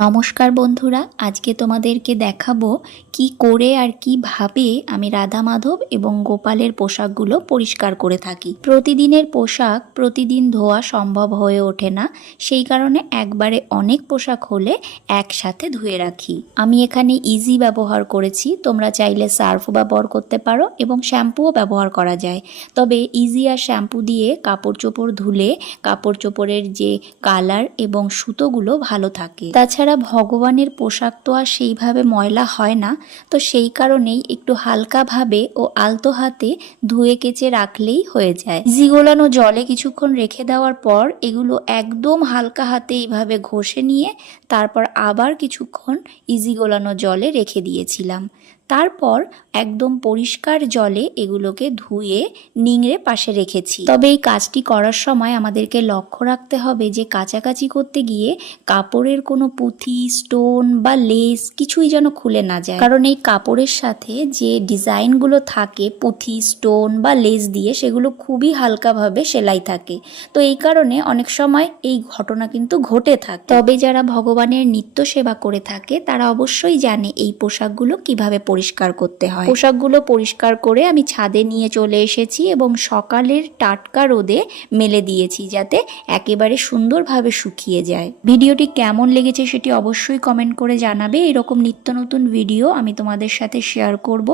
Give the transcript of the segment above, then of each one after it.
নমস্কার বন্ধুরা, আজকে তোমাদেরকে দেখাবো কি করে আর কিভাবে আমি রাধা মাধব এবং গোপালের পোশাকগুলো পরিষ্কার করে থাকি। প্রতিদিনের পোশাক প্রতিদিন ধোয়া সম্ভব হয়ে ওঠে না, সেই কারণে একবারে অনেক পোশাক হলে একসাথে ধুয়ে রাখি। আমি এখানে ইজি ব্যবহার করেছি, তোমরা চাইলে সার্ফও ব্যবহার করতে পারো এবং শ্যাম্পুও ব্যবহার করা যায়। তবে ইজি আর শ্যাম্পু দিয়ে কাপড় চোপড় ধুলে কাপড় চোপড়ের যে কালার এবং সুতোগুলো ভালো থাকে। তাছাড়া ভগবানের পোশাক তো আর সেইভাবে ময়লা হয় না, তো সেই কারণেই একটু হালকাভাবে ও আলতো হাতে ধুয়ে কেচে রাখলেই হয়ে যায়। ইজি গোলানো জলে কিছুক্ষণ রেখে দেওয়ার পর এগুলো একদম হালকা হাতে এইভাবে ঘষে নিয়ে তারপর আবার কিছুক্ষণ ইজি গোলানো জলে রেখে দিয়েছিলাম। তারপর একদম পরিষ্কার জলে এগুলোকে ধুয়ে নিংড়ে পাশে রেখেছি। তবে এই কাজটি করার সময় আমাদেরকে লক্ষ্য রাখতে হবে যে কাচাকাচি করতে গিয়ে কাপড়ের কোনো পুঁথি, স্টোন বা লেস কিছুই যেন খুলে না যায়, কারণ এই কাপড়ের সাথে যে ডিজাইনগুলো থাকে পুঁথি, স্টোন বা লেস দিয়ে, সেগুলো খুবই হালকাভাবে সেলাই থাকে। তো এই কারণে অনেক সময় এই ঘটনা কিন্তু ঘটে থাকে। তবে যারা ভগবানের নিত্য সেবা করে থাকে তারা অবশ্যই জানে এই পোশাকগুলো কিভাবে পরিষ্কার করতে হয়। পোশাকগুলো পরিষ্কার করে আমি ছাদে নিয়ে চলে এসেছি এবং সকালের টাটকা রোদে মেলে দিয়েছি যাতে একেবারে সুন্দরভাবে শুকিয়ে যায়। ভিডিওটি কেমন লেগেছে সেটি অবশ্যই কমেন্ট করে জানাবে। এরকম নিত্য নতুন ভিডিও আমি তোমাদের সাথে শেয়ার করব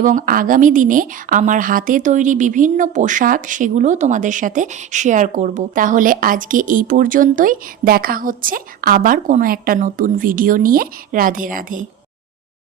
এবং আগামী দিনে আমার হাতে তৈরি বিভিন্ন পোশাক সেগুলোও তোমাদের সাথে শেয়ার করব। তাহলে আজকে এই পর্যন্তই, দেখা হচ্ছে আবার কোনো একটা নতুন ভিডিও নিয়ে। রাধে রাধে।